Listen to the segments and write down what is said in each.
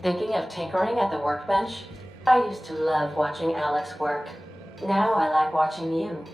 Thinking of tinkering at the workbench? I used to love watching Alex work. Now I like watching you.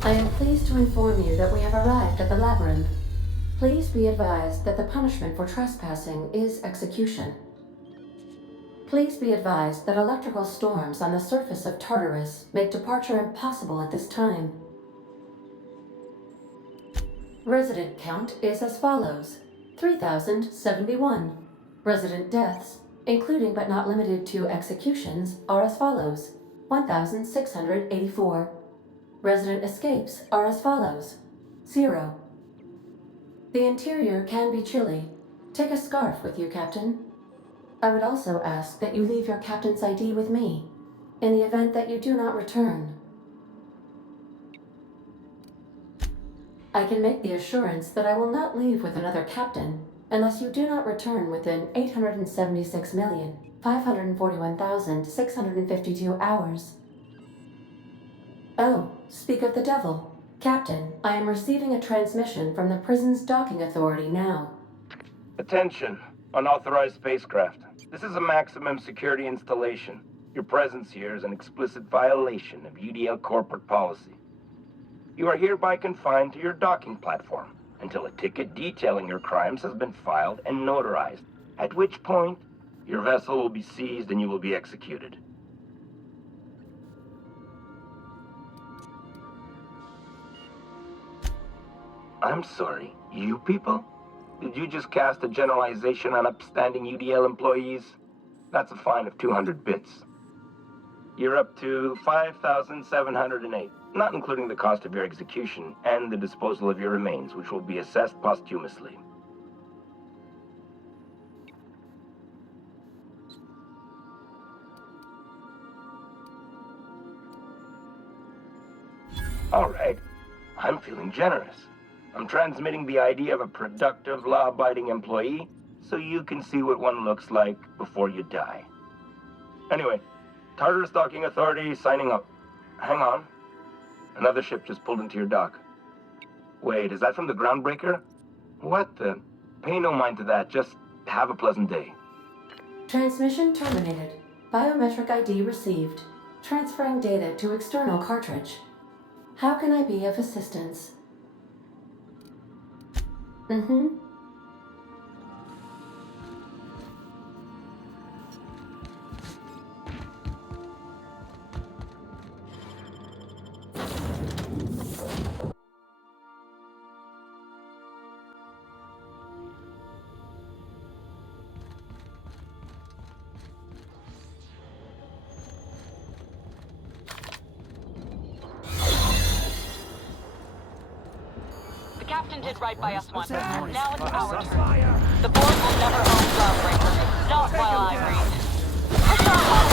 I am pleased to inform you that we have arrived at the labyrinth. Please be advised that the punishment for trespassing is execution. Please be advised that electrical storms on the surface of Tartarus make departure impossible at this time. Resident count is as follows: 3,071. Resident deaths, including but not limited to executions, are as follows: 1,684. Resident escapes are as follows: 0. The interior can be chilly. Take a scarf with you, Captain. I would also ask that you leave your captain's ID with me, in the event that you do not return. I can make the assurance that I will not leave with another captain unless you do not return within 876,541,652 hours. Oh, speak of the devil. Captain, I am receiving a transmission from the prison's docking authority now. Attention, unauthorized spacecraft. This is a maximum security installation. Your presence here is an explicit violation of UDL corporate policy. You are hereby confined to your docking platform until a ticket detailing your crimes has been filed and notarized, at which point your vessel will be seized and you will be executed. I'm sorry, you people? Did you just cast a generalization on upstanding UDL employees? That's a fine of 200 bits. You're up to 5,708, not including the cost of your execution and the disposal of your remains, which will be assessed posthumously. All right, I'm feeling generous. I'm transmitting the idea of a productive, law-abiding employee so you can see what one looks like before you die. Anyway, Tartarus Docking Authority signing up. Hang on. Another ship just pulled into your dock. Wait, is that from the Groundbreaker? What the? Pay no mind to that. Just have a pleasant day. Transmission terminated. Biometric ID received. Transferring data to external cartridge. How can I be of assistance? The captain did right by us once. Now it's our turn. The board will never own Groundbreaker. Not while I reign. Push on!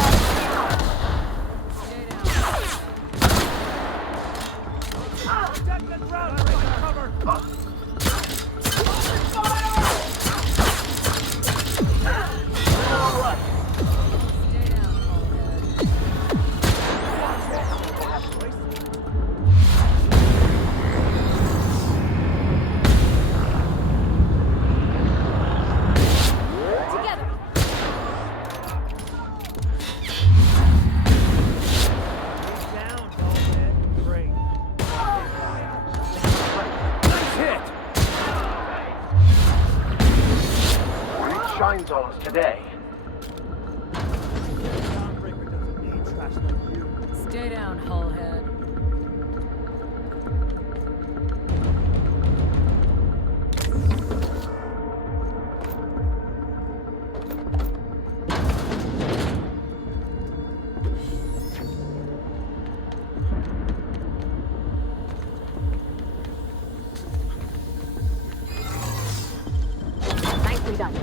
Protect the Groundbreaker cover! down, hullhead. Nicely done.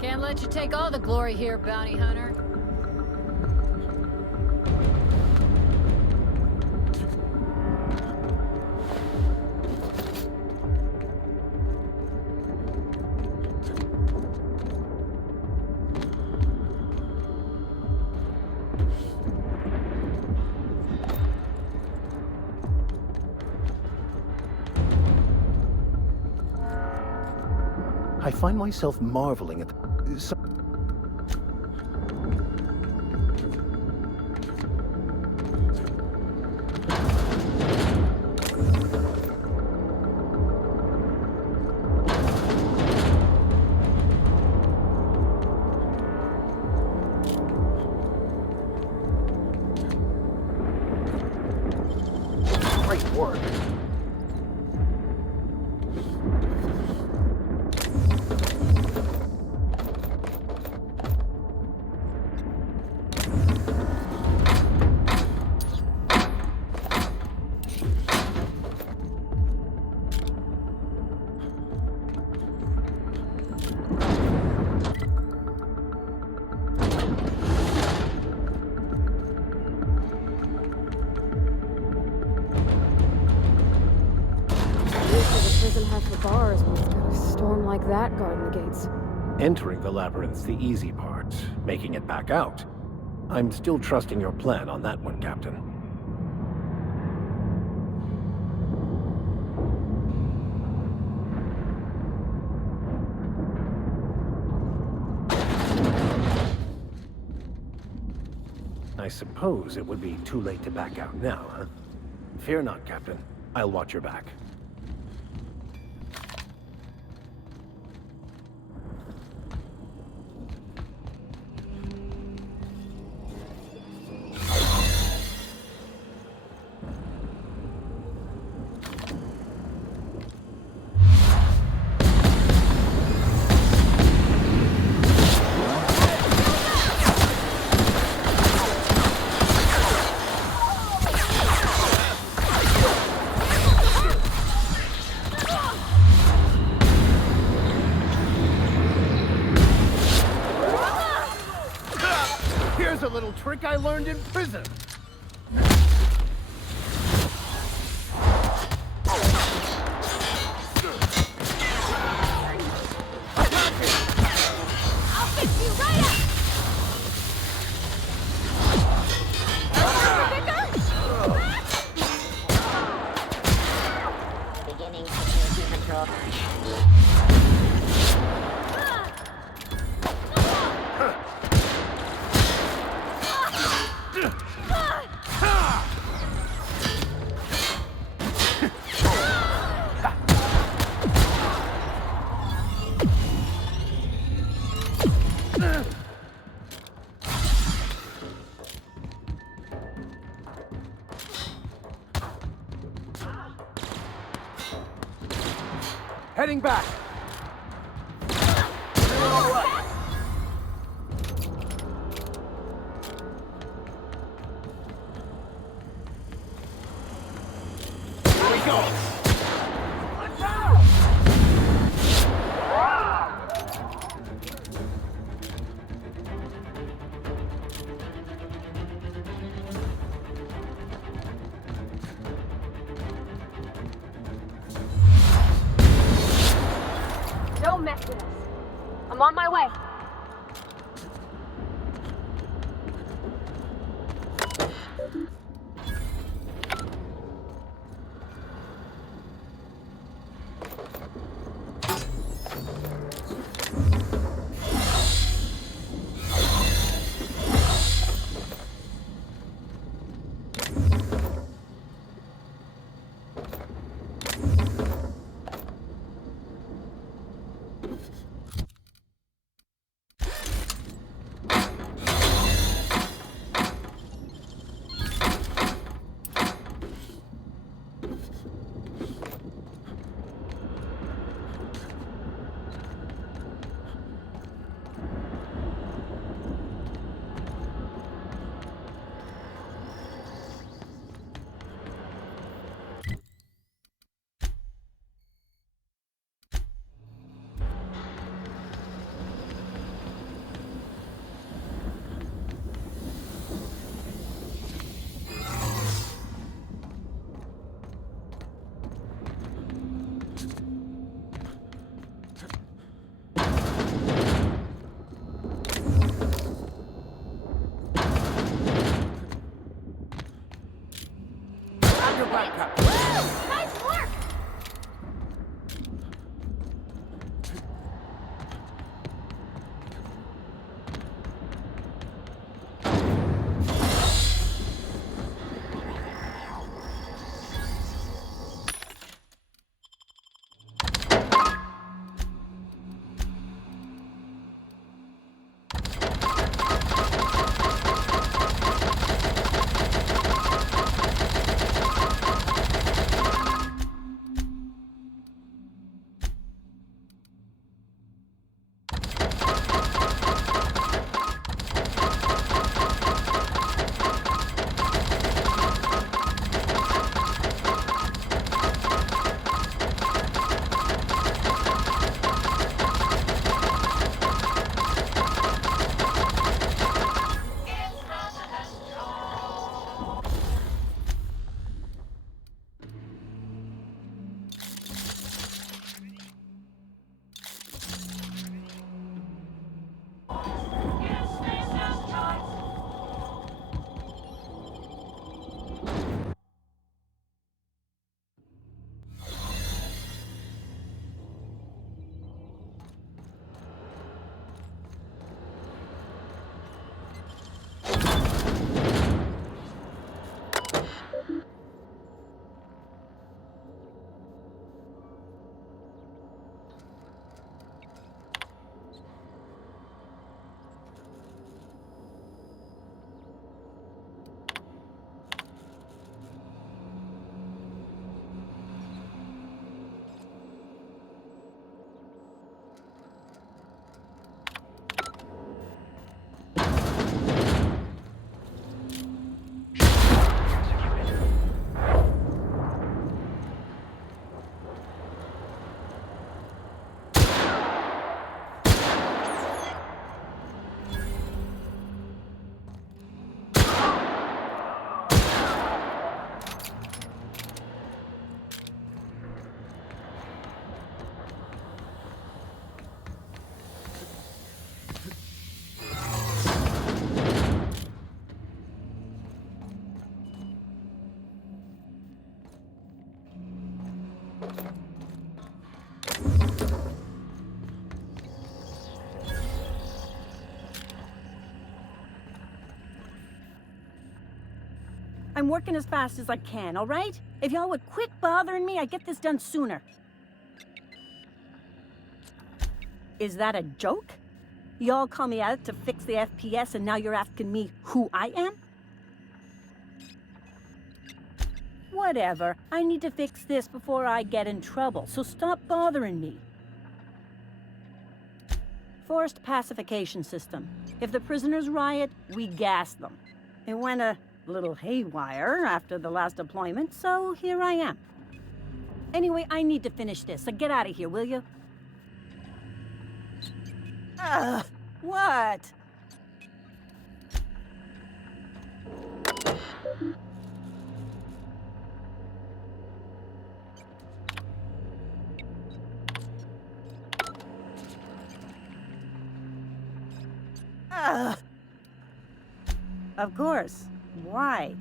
Can't let you take all the glory here, bounty hunter. I find myself marveling at great work. The prison has the bars, but it's got a storm like that guarding the gates. Entering the labyrinth's the easy part. Making it back out. I'm still trusting your plan on that one, Captain. I suppose it would be too late to back out now, huh? Fear not, Captain. I'll watch your back. Here's a little trick I learned in prison. I'll fix you right up! Beginning security control. Heading back. Here we go. Don't mess with us. I'm on my way. work, Captain. Woo! Nice work! I'm working as fast as I can, all right? If y'all would quit bothering me, I'd get this done sooner. Is that a joke? Y'all call me out to fix the FPS and now you're asking me who I am? Whatever. I need to fix this before I get in trouble, so stop bothering me. Forced pacification system. If the prisoners riot, we gas them. It went a little haywire after the last deployment, so here I am. Anyway, I need to finish this, so get out of here, will you? What? Of course. Why?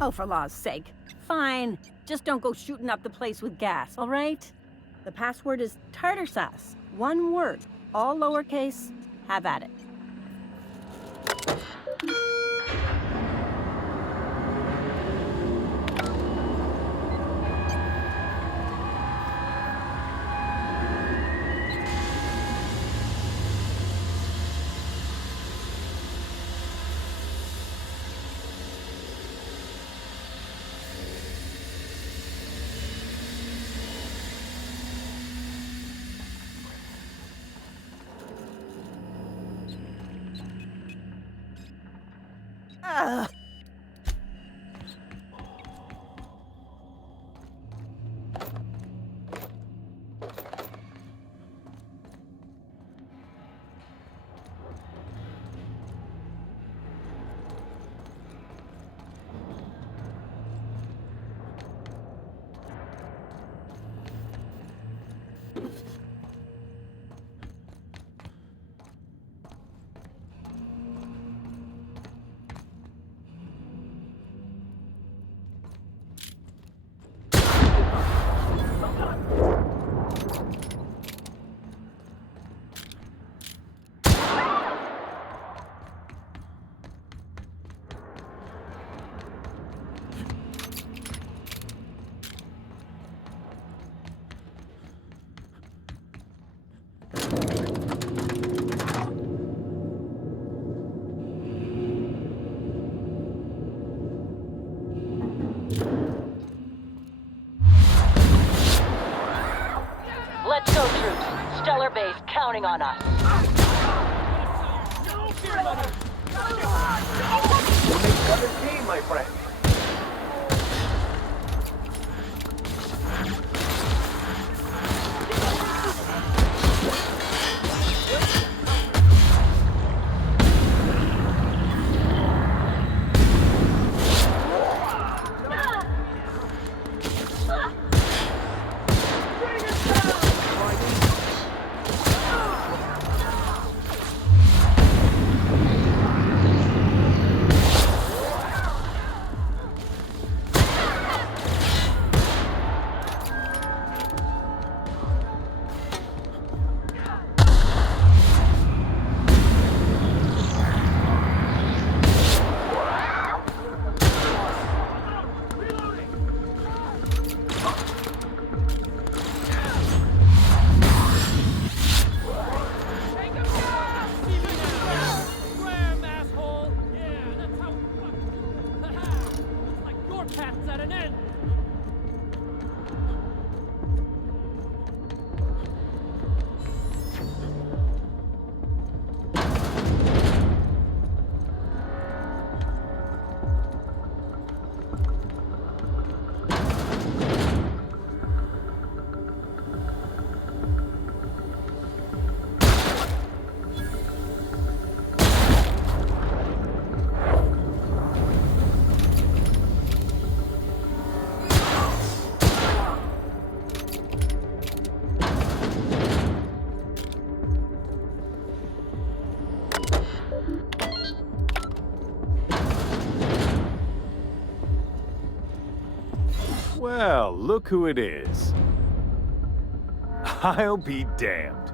Oh, for law's sake. Fine. Just don't go shooting up the place with gas, all right? The password is tartar sauce. One word. All lowercase. Have at it. Let's go, troops. Stellar Base counting on us. You make another team, my friend. Well, look who it is. I'll be damned.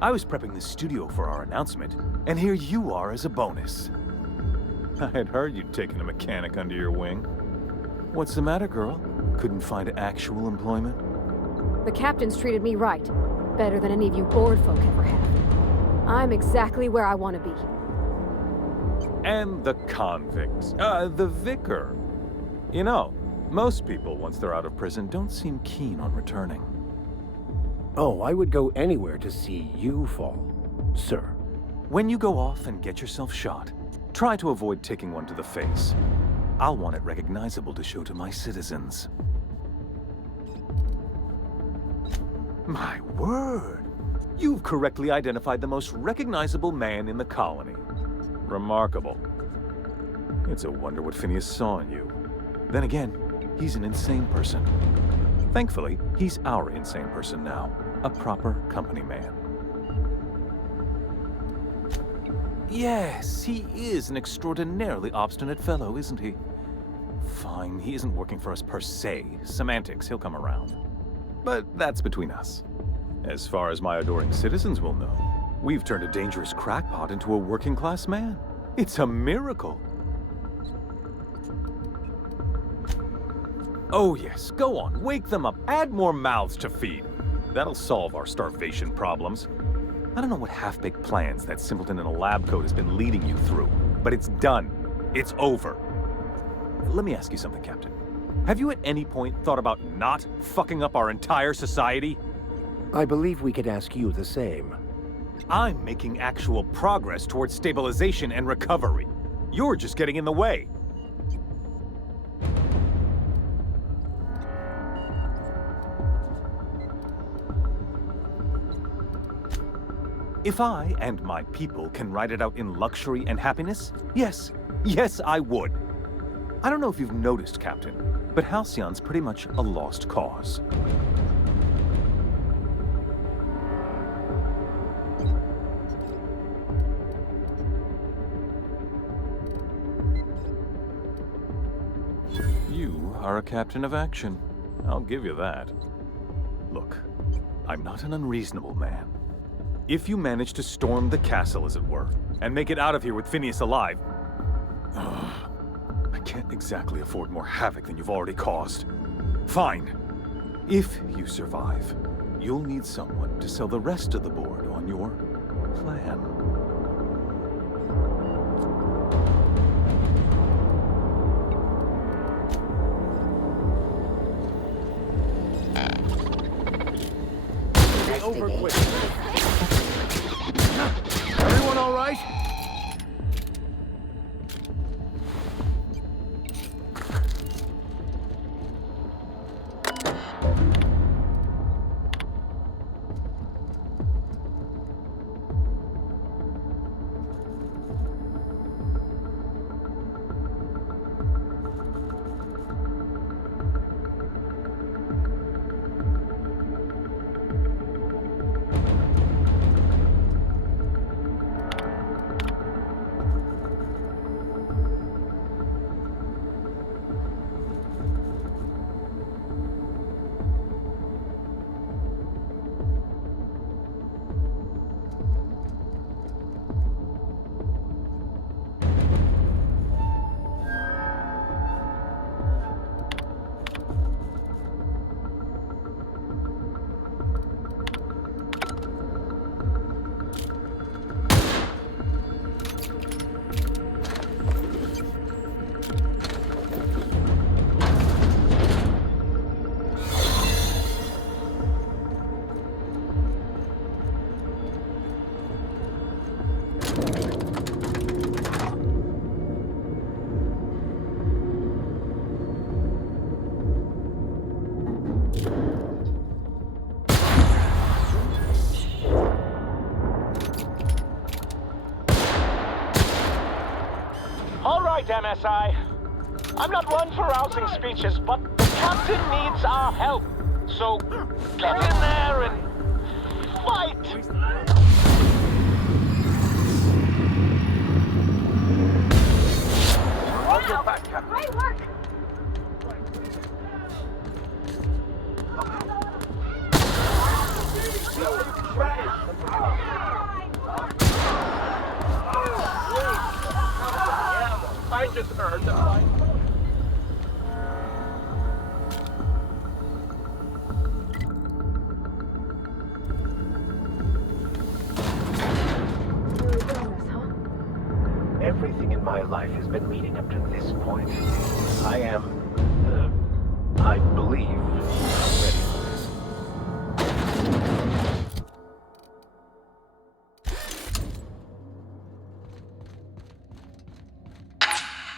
I was prepping the studio for our announcement, and here you are as a bonus. I had heard you'd taken a mechanic under your wing. What's the matter, girl? Couldn't find actual employment? The captain's treated me right. Better than any of you bored folk ever have. I'm exactly where I want to be. And the convict. The vicar. You know, most people, once they're out of prison, don't seem keen on returning. Oh, I would go anywhere to see you fall, sir. When you go off and get yourself shot, try to avoid taking one to the face. I'll want it recognizable to show to my citizens. My word! You've correctly identified the most recognizable man in the colony. Remarkable. It's a wonder what Phineas saw in you. Then again, he's an insane person. Thankfully, he's our insane person now. A proper company man. Yes, he is an extraordinarily obstinate fellow, isn't he? Fine, he isn't working for us per se. Semantics, he'll come around. But that's between us. As far as my adoring citizens will know, we've turned a dangerous crackpot into a working-class man. It's a miracle. Oh yes, go on, wake them up, add more mouths to feed. That'll solve our starvation problems. I don't know what half-baked plans that simpleton in a lab coat has been leading you through, but it's done. It's over. Let me ask you something, Captain. Have you at any point thought about not fucking up our entire society? I believe we could ask you the same. I'm making actual progress towards stabilization and recovery. You're just getting in the way. If I and my people can ride it out in luxury and happiness, yes, I would. I don't know if you've noticed, Captain, but Halcyon's pretty much a lost cause. You are a captain of action. I'll give you that. Look, I'm not an unreasonable man. If you manage to storm the castle, as it were, and make it out of here with Phineas alive, I can't exactly afford more havoc than you've already caused. Fine. If you survive, you'll need someone to sell the rest of the board on your plan. Over quick. Everyone all right? All right, MSI. I'm not one for rousing speeches, but the captain needs our help. So get in there and fight! Great work! I just earned the right. Everything in my life has been leading up to this point. I am, I believe, ready for this.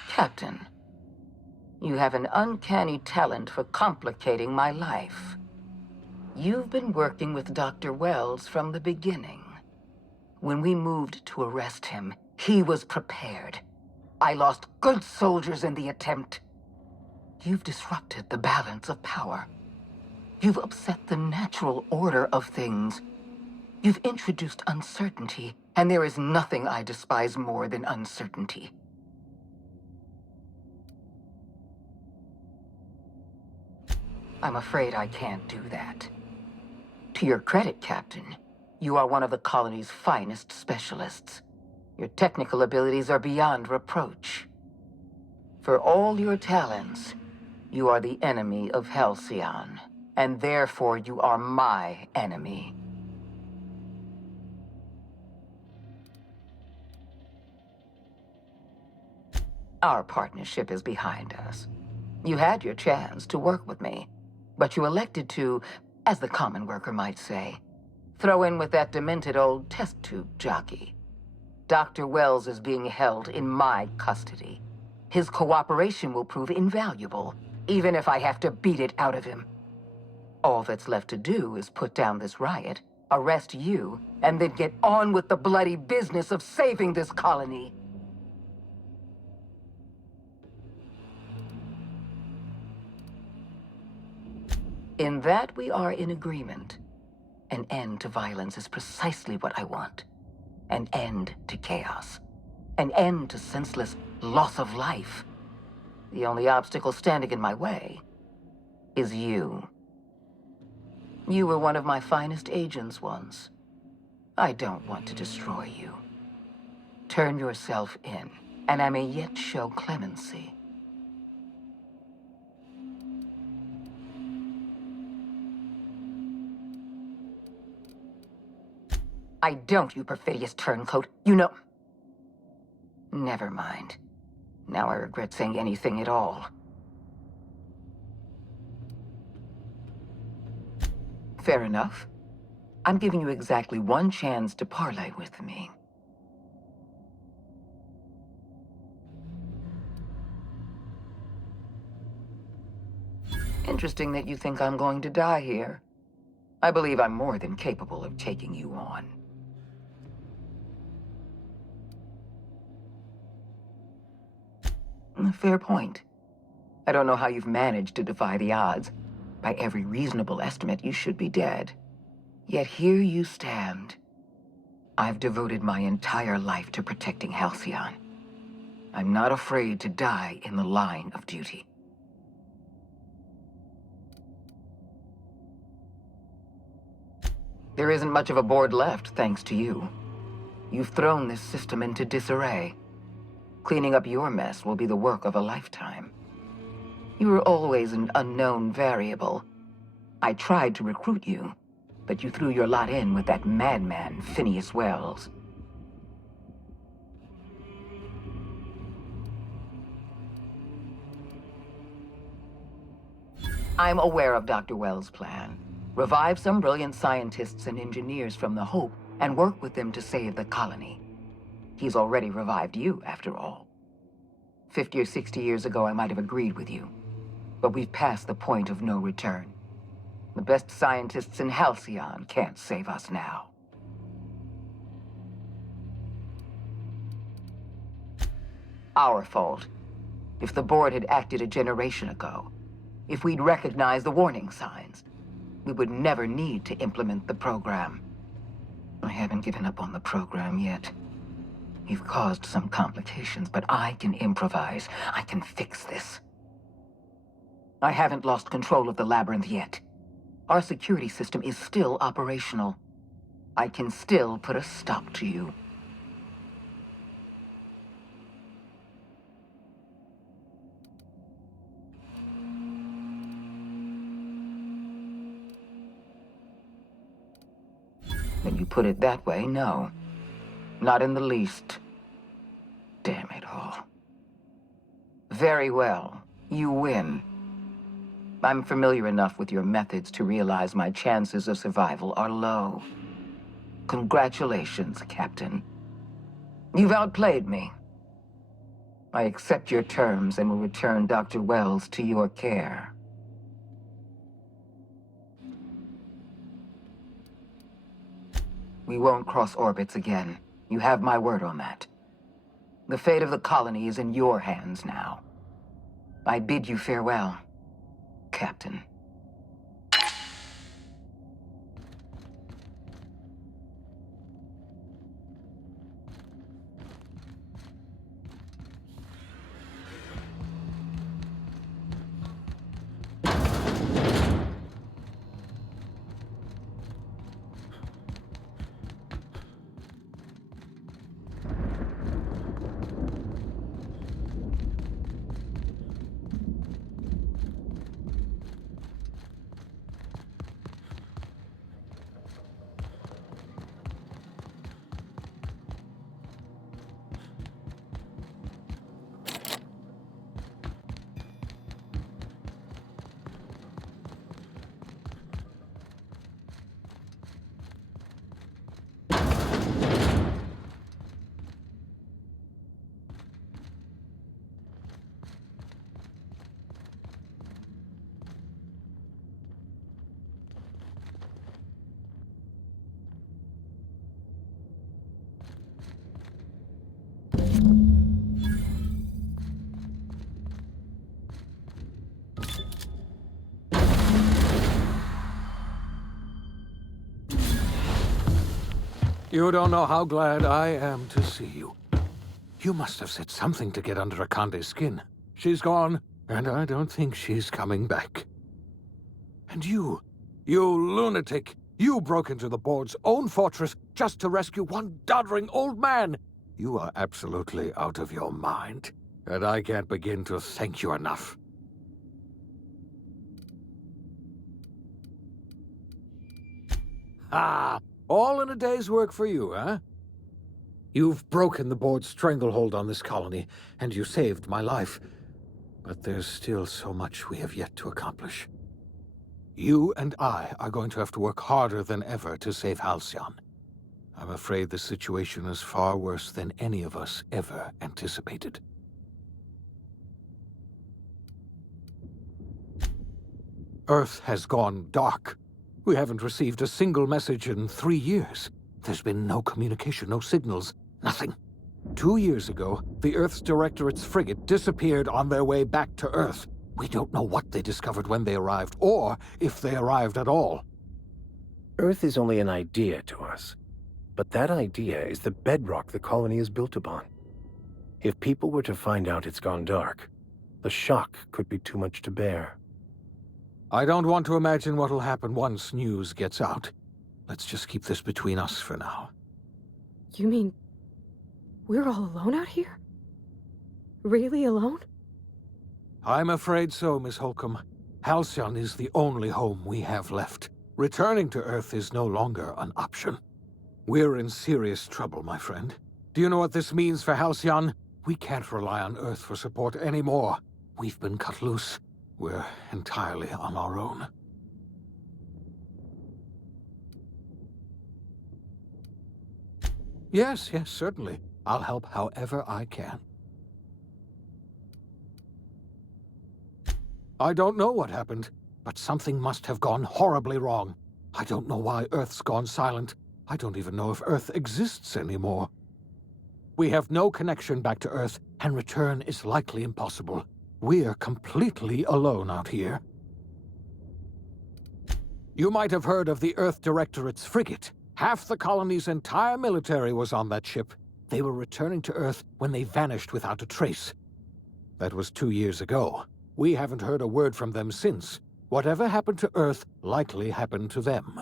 Captain, you have an uncanny talent for complicating my life. You've been working with Dr. Wells from the beginning. When we moved to arrest him, he was prepared. I lost good soldiers in the attempt. You've disrupted the balance of power. You've upset the natural order of things. You've introduced uncertainty, and there is nothing I despise more than uncertainty. I'm afraid I can't do that. To your credit, Captain, you are one of the colony's finest specialists. Your technical abilities are beyond reproach. For all your talents, you are the enemy of Halcyon, and therefore you are my enemy. Our partnership is behind us. You had your chance to work with me, but you elected to, as the common worker might say, throw in with that demented old test tube jockey. Dr. Wells is being held in my custody. His cooperation will prove invaluable, even if I have to beat it out of him. All that's left to do is put down this riot, arrest you, and then get on with the bloody business of saving this colony. In that we are in agreement. An end to violence is precisely what I want. An end to chaos. An end to senseless loss of life. The only obstacle standing in my way is you. You were one of my finest agents once. I don't want to destroy you. Turn yourself in, and I may yet show clemency. I don't, you perfidious turncoat. You know... Never mind. Now I regret saying anything at all. Fair enough. I'm giving you exactly one chance to parley with me. Interesting that you think I'm going to die here. I believe I'm more than capable of taking you on. Fair point. I don't know how you've managed to defy the odds. By every reasonable estimate, you should be dead. Yet here you stand. I've devoted my entire life to protecting Halcyon. I'm not afraid to die in the line of duty. There isn't much of a board left, thanks to you. You've thrown this system into disarray. Cleaning up your mess will be the work of a lifetime. You were always an unknown variable. I tried to recruit you, but you threw your lot in with that madman, Phineas Wells. I'm aware of Dr. Wells' plan. Revive some brilliant scientists and engineers from the Hope and work with them to save the colony. He's already revived you, after all. 50 or 60 years ago, I might have agreed with you. But we've passed the point of no return. The best scientists in Halcyon can't save us now. Our fault. If the board had acted a generation ago, if we'd recognized the warning signs, we would never need to implement the program. I haven't given up on the program yet. You've caused some complications, but I can improvise. I can fix this. I haven't lost control of the labyrinth yet. Our security system is still operational. I can still put a stop to you. When you put it that way, no. Not in the least. Damn it all. Very well. You win. I'm familiar enough with your methods to realize my chances of survival are low. Congratulations, Captain. You've outplayed me. I accept your terms and will return Dr. Wells to your care. We won't cross orbits again. You have my word on that. The fate of the colony is in your hands now. I bid you farewell, Captain. You don't know how glad I am to see you. You must have said something to get under Akande's skin. She's gone, and I don't think she's coming back. And you lunatic, you broke into the board's own fortress just to rescue one doddering old man. You are absolutely out of your mind, and I can't begin to thank you enough. Ah, All in a day's work for you, huh? You've broken the board's stranglehold on this colony, and you saved my life. But there's still so much we have yet to accomplish. You and I are going to have to work harder than ever to save Halcyon. I'm afraid the situation is far worse than any of us ever anticipated. Earth has gone dark. We haven't received a single message in 3 years. There's been no communication, no signals, nothing. 2 years ago, the Earth's Directorate's frigate disappeared on their way back to Earth. We don't know what they discovered when they arrived, or if they arrived at all. Earth is only an idea to us. But that idea is the bedrock the colony is built upon. If people were to find out it's gone dark, the shock could be too much to bear. I don't want to imagine what'll happen once news gets out. Let's just keep this between us for now. You mean we're all alone out here? Really alone? I'm afraid so, Miss Holcomb. Halcyon is the only home we have left. Returning to Earth is no longer an option. We're in serious trouble, my friend. Do you know what this means for Halcyon? We can't rely on Earth for support anymore. We've been cut loose. We're entirely on our own. Yes, certainly. I'll help however I can. I don't know what happened, but something must have gone horribly wrong. I don't know why Earth's gone silent. I don't even know if Earth exists anymore. We have no connection back to Earth, and return is likely impossible. We're completely alone out here. You might have heard of the Earth Directorate's frigate. Half the colony's entire military was on that ship. They were returning to Earth when they vanished without a trace. That was 2 years ago. We haven't heard a word from them since. Whatever happened to Earth likely happened to them.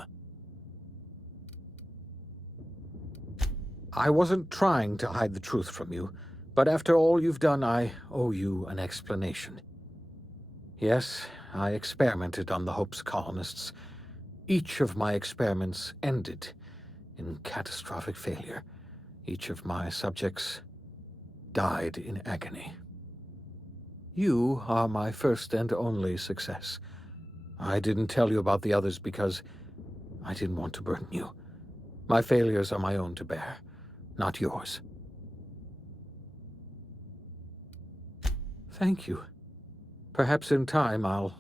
I wasn't trying to hide the truth from you, but after all you've done, I owe you an explanation. Yes, I experimented on the Hope's colonists. Each of my experiments ended in catastrophic failure. Each of my subjects died in agony. You are my first and only success. I didn't tell you about the others because I didn't want to burden you. My failures are my own to bear, not yours. Thank you. Perhaps in time I'll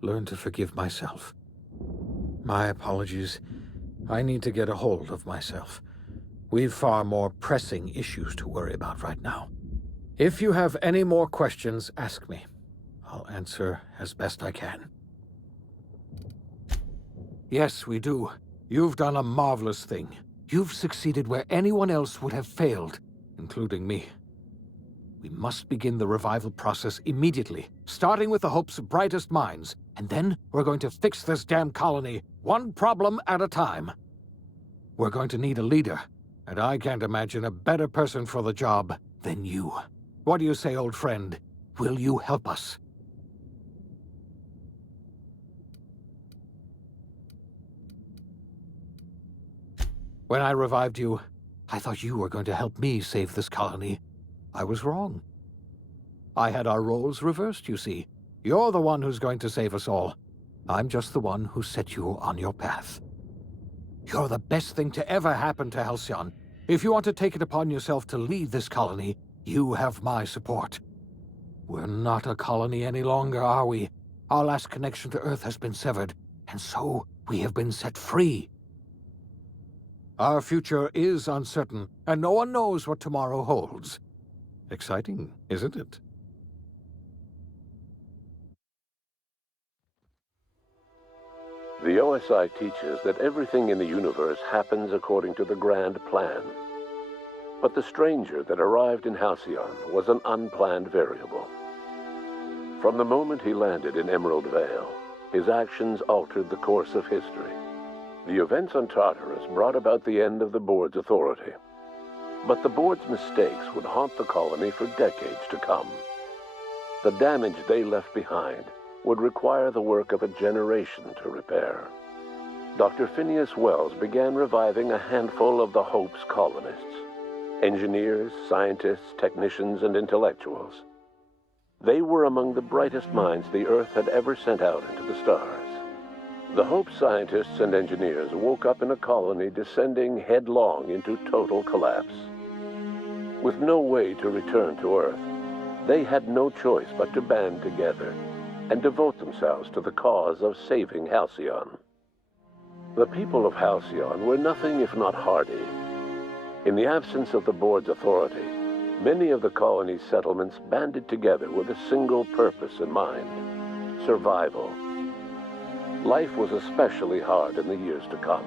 learn to forgive myself. My apologies. I need to get a hold of myself. We've far more pressing issues to worry about right now. If you have any more questions, ask me. I'll answer as best I can. Yes, we do. You've done a marvelous thing. You've succeeded where anyone else would have failed, including me. We must begin the revival process immediately, starting with the Hope's brightest minds, and then we're going to fix this damn colony, one problem at a time. We're going to need a leader, and I can't imagine a better person for the job than you. What do you say, old friend? Will you help us? When I revived you, I thought you were going to help me save this colony. I was wrong. I had our roles reversed, you see. You're the one who's going to save us all. I'm just the one who set you on your path. You're the best thing to ever happen to Halcyon. If you want to take it upon yourself to lead this colony, you have my support. We're not a colony any longer, are we? Our last connection to Earth has been severed, and so we have been set free. Our future is uncertain, and no one knows what tomorrow holds. Exciting, isn't it? The OSI teaches that everything in the universe happens according to the grand plan. But the stranger that arrived in Halcyon was an unplanned variable. From the moment he landed in Emerald Vale, his actions altered the course of history. The events on Tartarus brought about the end of the board's authority. But the board's mistakes would haunt the colony for decades to come. The damage they left behind would require the work of a generation to repair. Dr. Phineas Wells began reviving a handful of the Hope's colonists. Engineers, scientists, technicians, and intellectuals. They were among the brightest minds the Earth had ever sent out into the stars. The Hope scientists and engineers woke up in a colony descending headlong into total collapse. With no way to return to Earth, they had no choice but to band together and devote themselves to the cause of saving Halcyon. The people of Halcyon were nothing if not hardy. In the absence of the board's authority, many of the colony's settlements banded together with a single purpose in mind: survival. Life was especially hard in the years to come.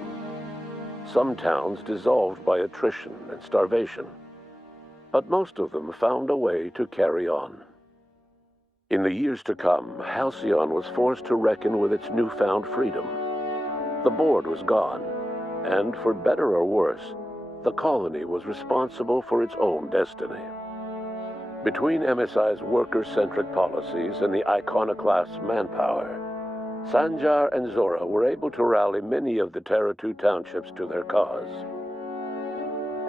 Some towns dissolved by attrition and starvation, but most of them found a way to carry on. In the years to come, Halcyon was forced to reckon with its newfound freedom. The board was gone, and for better or worse, the colony was responsible for its own destiny. Between MSI's worker-centric policies and the iconoclast's manpower, Sanjar and Zora were able to rally many of the Terra 2 townships to their cause.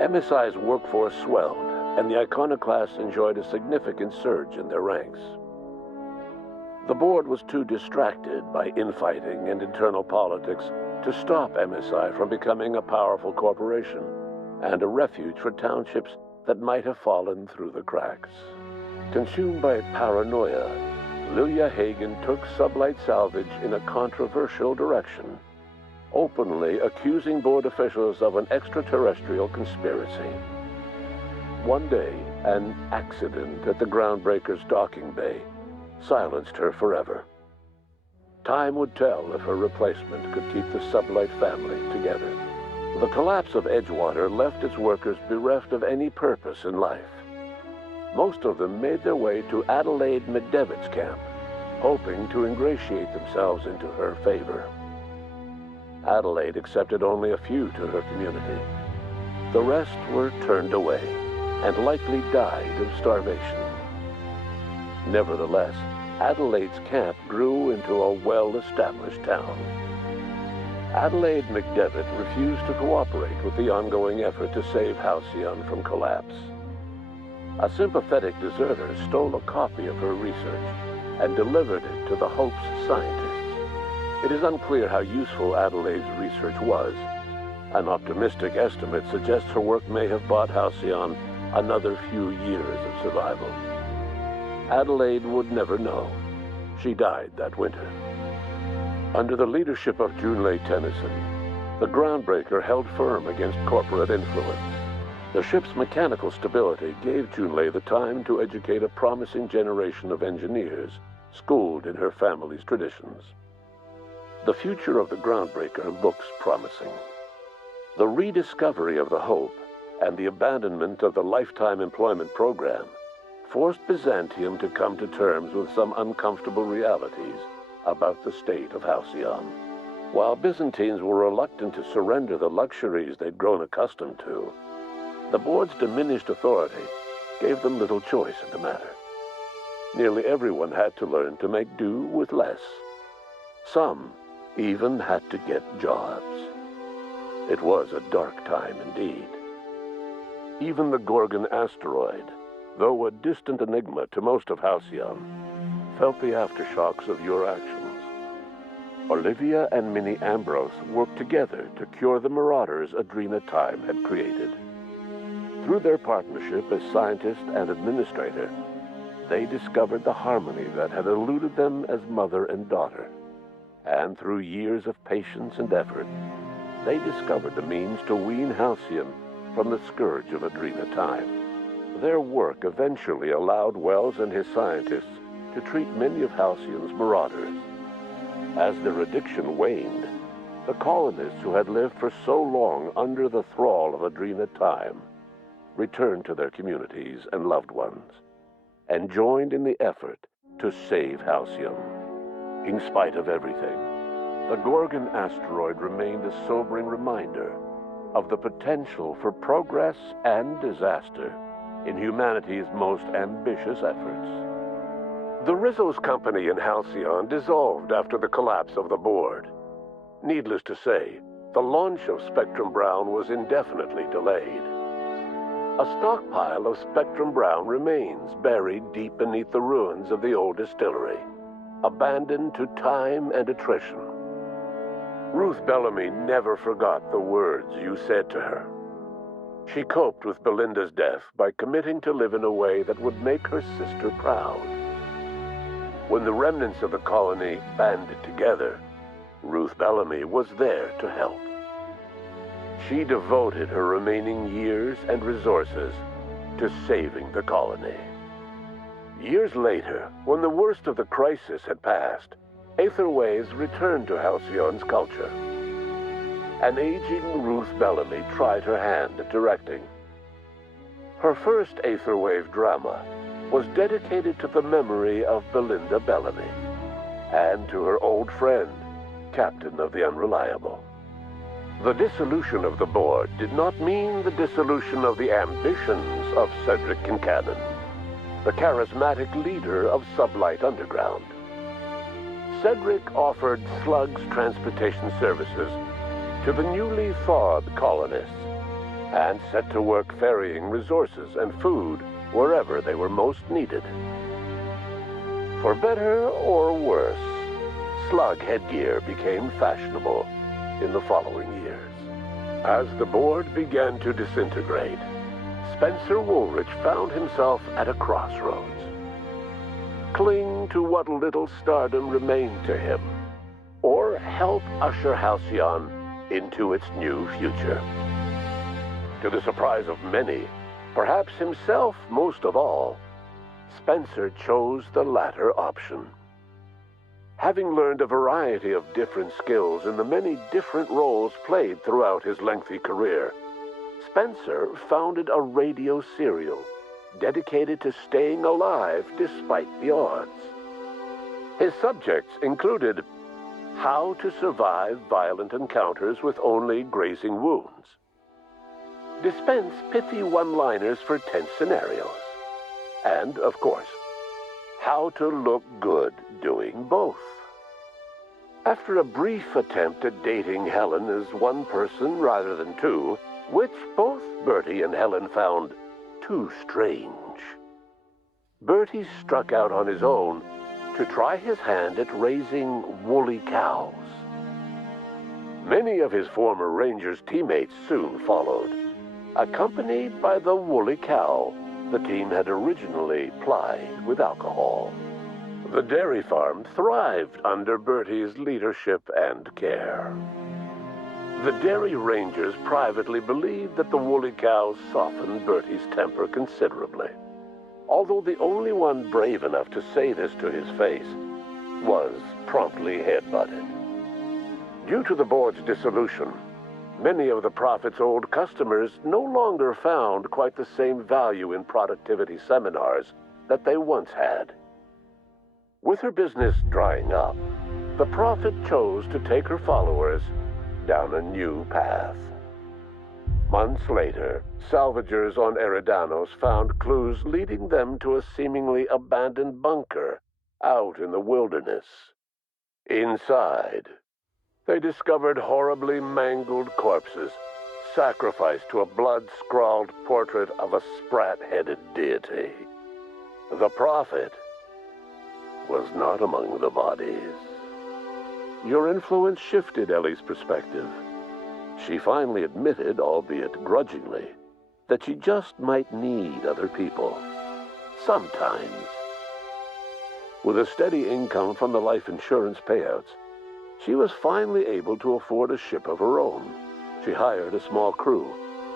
MSI's workforce swelled, and the iconoclasts enjoyed a significant surge in their ranks. The board was too distracted by infighting and internal politics to stop MSI from becoming a powerful corporation and a refuge for townships that might have fallen through the cracks. Consumed by paranoia, Lilia Hagen took Sublight Salvage in a controversial direction, openly accusing board officials of an extraterrestrial conspiracy. One day, an accident at the Groundbreaker's docking bay silenced her forever. Time would tell if her replacement could keep the Sublight family together. The collapse of Edgewater left its workers bereft of any purpose in life. Most of them made their way to Adelaide McDevitt's camp, hoping to ingratiate themselves into her favor. Adelaide accepted only a few to her community. The rest were turned away and likely died of starvation. Nevertheless, Adelaide's camp grew into a well-established town. Adelaide McDevitt refused to cooperate with the ongoing effort to save Halcyon from collapse. A sympathetic deserter stole a copy of her research and delivered it to the Hope's scientists. It is unclear how useful Adelaide's research was. An optimistic estimate suggests her work may have bought Halcyon another few years of survival. Adelaide would never know. She died that winter. Under the leadership of Junlei Tennyson, the Groundbreaker held firm against corporate influence. The ship's mechanical stability gave Junlei the time to educate a promising generation of engineers schooled in her family's traditions. The future of the Groundbreaker looks promising. The rediscovery of the Hope and the abandonment of the lifetime employment program forced Byzantium to come to terms with some uncomfortable realities about the state of Halcyon. While Byzantines were reluctant to surrender the luxuries they'd grown accustomed to, the board's diminished authority gave them little choice in the matter. Nearly everyone had to learn to make do with less. Some even had to get jobs. It was a dark time indeed. Even the Gorgon asteroid, though a distant enigma to most of Halcyon, felt the aftershocks of your actions. Olivia and Minnie Ambrose worked together to cure the marauders Adrena Time had created. Through their partnership as scientist and administrator, they discovered the harmony that had eluded them as mother and daughter. And through years of patience and effort, they discovered the means to wean Halcyon from the scourge of Adrena Time. Their work eventually allowed Wells and his scientists to treat many of Halcyon's marauders. As their addiction waned, the colonists who had lived for so long under the thrall of Adrena Time returned to their communities and loved ones, and joined in the effort to save Halcyon. In spite of everything, the Gorgon asteroid remained a sobering reminder of the potential for progress and disaster in humanity's most ambitious efforts. The Rizzo's company in Halcyon dissolved after the collapse of the board. Needless to say, the launch of Spectrum Brown was indefinitely delayed. A stockpile of Spectrum Brown remains buried deep beneath the ruins of the old distillery, abandoned to time and attrition. Ruth Bellamy never forgot the words you said to her. She coped with Belinda's death by committing to live in a way that would make her sister proud. When the remnants of the colony banded together, Ruth Bellamy was there to help. She devoted her remaining years and resources to saving the colony. Years later, when the worst of the crisis had passed, Aetherways returned to Halcyon's culture. An aging Ruth Bellamy tried her hand at directing. Her first Aetherwave drama was dedicated to the memory of Belinda Bellamy and to her old friend, Captain of the Unreliable. The dissolution of the board did not mean the dissolution of the ambitions of Cedric Kincannon, the charismatic leader of Sublight Underground. Cedric offered Slug's transportation services to the newly thawed colonists and set to work ferrying resources and food wherever they were most needed. For better or worse, Slug headgear became fashionable in the following years. As the board began to disintegrate, Spencer Woolrich found himself at a crossroads. Cling to what little stardom remained to him, or help usher Halcyon into its new future. To the surprise of many, perhaps himself most of all, Spencer chose the latter option. Having learned a variety of different skills in the many different roles played throughout his lengthy career, Spencer founded a radio serial dedicated to staying alive despite the odds. His subjects included how to survive violent encounters with only grazing wounds, dispense pithy one-liners for tense scenarios, and, of course, how to look good doing both. After a brief attempt at dating Helen as one person rather than two, which both Bertie and Helen found too strange, Bertie struck out on his own to try his hand at raising woolly cows. Many of his former Rangers teammates soon followed, accompanied by the woolly cow the team had originally plied with alcohol. The dairy farm thrived under Bertie's leadership and care. The Dairy Rangers privately believed that the woolly cows softened Bertie's temper considerably, although the only one brave enough to say this to his face was promptly headbutted. Due to the board's dissolution, many of the Prophet's old customers no longer found quite the same value in productivity seminars that they once had. With her business drying up, the Prophet chose to take her followers down a new path. Months later, salvagers on Eridanos found clues leading them to a seemingly abandoned bunker out in the wilderness. Inside, they discovered horribly mangled corpses, sacrificed to a blood-scrawled portrait of a sprat-headed deity. The Prophet was not among the bodies. Your influence shifted Ellie's perspective. She finally admitted, albeit grudgingly, that she just might need other people. Sometimes. With a steady income from the life insurance payouts, she was finally able to afford a ship of her own. She hired a small crew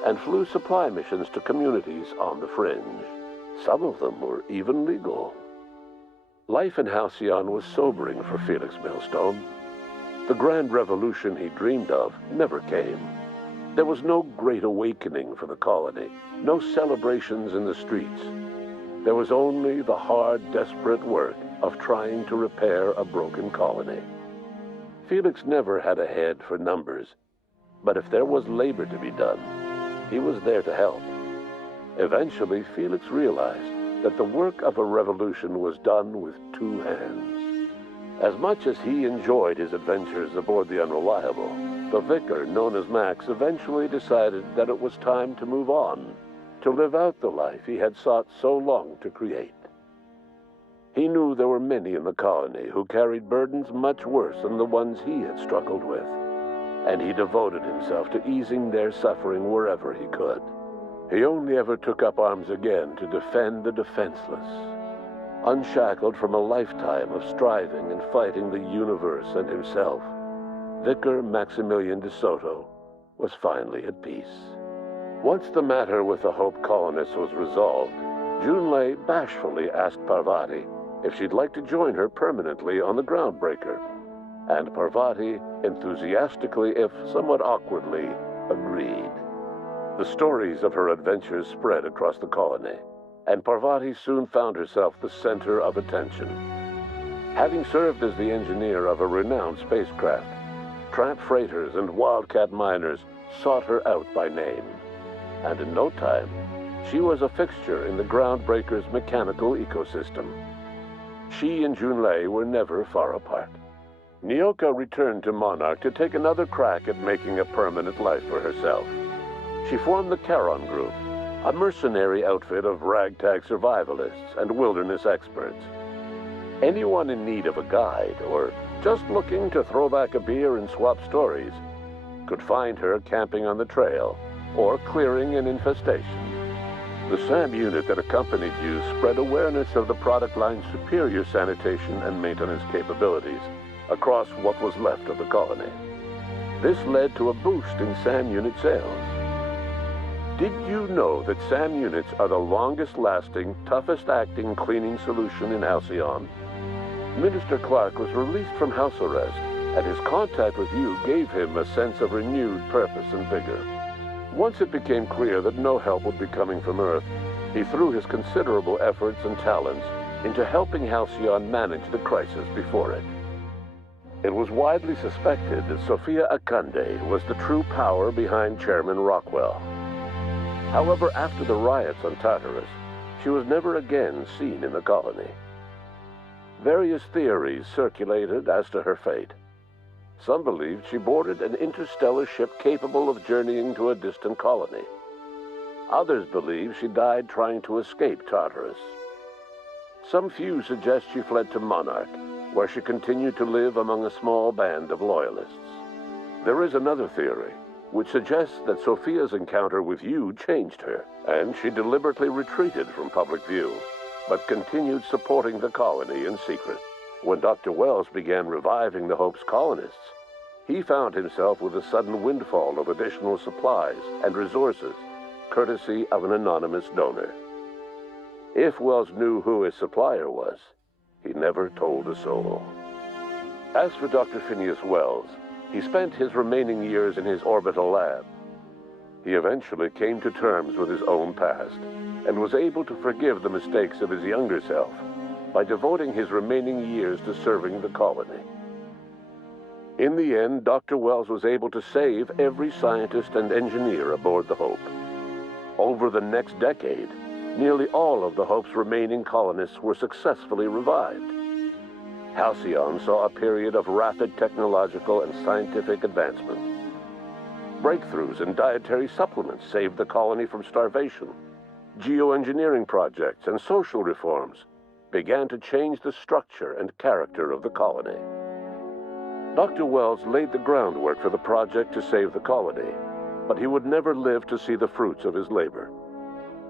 and flew supply missions to communities on the fringe. Some of them were even legal. Life in Halcyon was sobering for Felix Millstone. The grand revolution he dreamed of never came. There was no great awakening for the colony, no celebrations in the streets. There was only the hard, desperate work of trying to repair a broken colony. Felix never had a head for numbers, but if there was labor to be done, he was there to help. Eventually, Felix realized that the work of a revolution was done with two hands. As much as he enjoyed his adventures aboard the Unreliable, the vicar, known as Max, eventually decided that it was time to move on, to live out the life he had sought so long to create. He knew there were many in the colony who carried burdens much worse than the ones he had struggled with, and he devoted himself to easing their suffering wherever he could. He only ever took up arms again to defend the defenseless. Unshackled from a lifetime of striving and fighting the universe and himself, Vicar Maximilian de Soto was finally at peace. Once the matter with the Hope colonists was resolved, Junlei bashfully asked Parvati if she'd like to join her permanently on the Groundbreaker, and Parvati enthusiastically, if somewhat awkwardly, agreed. The stories of her adventures spread across the colony, and Parvati soon found herself the center of attention. Having served as the engineer of a renowned spacecraft, tramp freighters and wildcat miners sought her out by name, and in no time, she was a fixture in the Groundbreaker's mechanical ecosystem. She and Junlei were never far apart. Nyoka returned to Monarch to take another crack at making a permanent life for herself. She formed the Charon Group, a mercenary outfit of ragtag survivalists and wilderness experts. Anyone in need of a guide, or just looking to throw back a beer and swap stories, could find her camping on the trail or clearing an infestation. The SAM unit that accompanied you spread awareness of the product line's superior sanitation and maintenance capabilities across what was left of the colony. This led to a boost in SAM unit sales. Did you know that SAM units are the longest-lasting, toughest-acting cleaning solution in Halcyon? Minister Clark was released from house arrest, and his contact with you gave him a sense of renewed purpose and vigor. Once it became clear that no help would be coming from Earth, he threw his considerable efforts and talents into helping Halcyon manage the crisis before it. It was widely suspected that Sophia Akande was the true power behind Chairman Rockwell. However, after the riots on Tartarus, she was never again seen in the colony. Various theories circulated as to her fate. Some believed she boarded an interstellar ship capable of journeying to a distant colony. Others believe she died trying to escape Tartarus. Some few suggest she fled to Monarch, where she continued to live among a small band of loyalists. There is another theory, which suggests that Sophia's encounter with you changed her, and she deliberately retreated from public view, but continued supporting the colony in secret. When Dr. Wells began reviving the Hope's colonists, he found himself with a sudden windfall of additional supplies and resources, courtesy of an anonymous donor. If Wells knew who his supplier was, he never told a soul. As for Dr. Phineas Wells, he spent his remaining years in his orbital lab. He eventually came to terms with his own past and was able to forgive the mistakes of his younger self by devoting his remaining years to serving the colony. In the end, Dr. Wells was able to save every scientist and engineer aboard the Hope. Over the next decade, nearly all of the Hope's remaining colonists were successfully revived. Halcyon saw a period of rapid technological and scientific advancement. Breakthroughs in dietary supplements saved the colony from starvation. Geoengineering projects and social reforms began to change the structure and character of the colony. Dr. Wells laid the groundwork for the project to save the colony, but he would never live to see the fruits of his labor.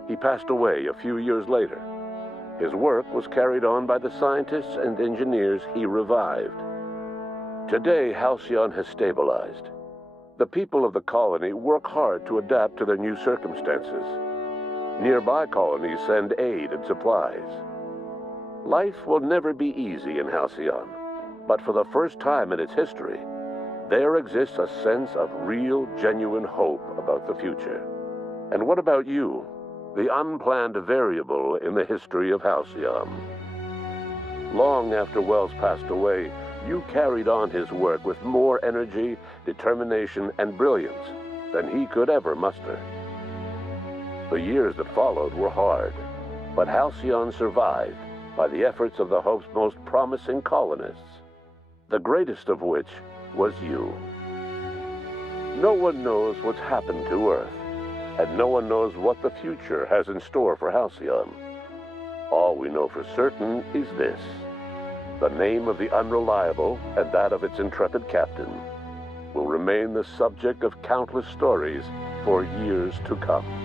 He passed away a few years later. His work was carried on by the scientists and engineers he revived. Today, Halcyon has stabilized. The people of the colony work hard to adapt to their new circumstances. Nearby colonies send aid and supplies. Life will never be easy in Halcyon, but for the first time in its history, there exists a sense of real, genuine hope about the future. And what about you? The unplanned variable in the history of Halcyon. Long after Wells passed away, you carried on his work with more energy, determination, and brilliance than he could ever muster. The years that followed were hard, but Halcyon survived by the efforts of the Hope's most promising colonists the greatest of which was you. No one knows what's happened to Earth, and no one knows what the future has in store for Halcyon. All we know for certain is this: the name of the Unreliable and that of its intrepid captain will remain the subject of countless stories for years to come.